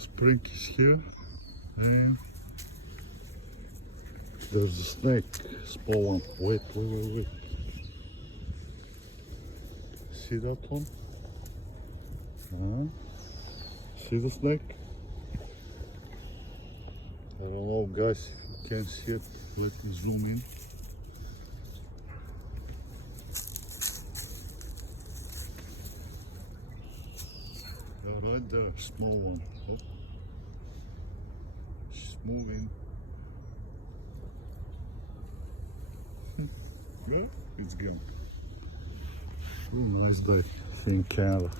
Spring is here, and there's a snake, small one. Wait. See that one? See the snake? I don't know, guys, if you can see it. Let me zoom in. Right there, small one. Oh. She's moving. Well, it's gone. Nice day in Canada.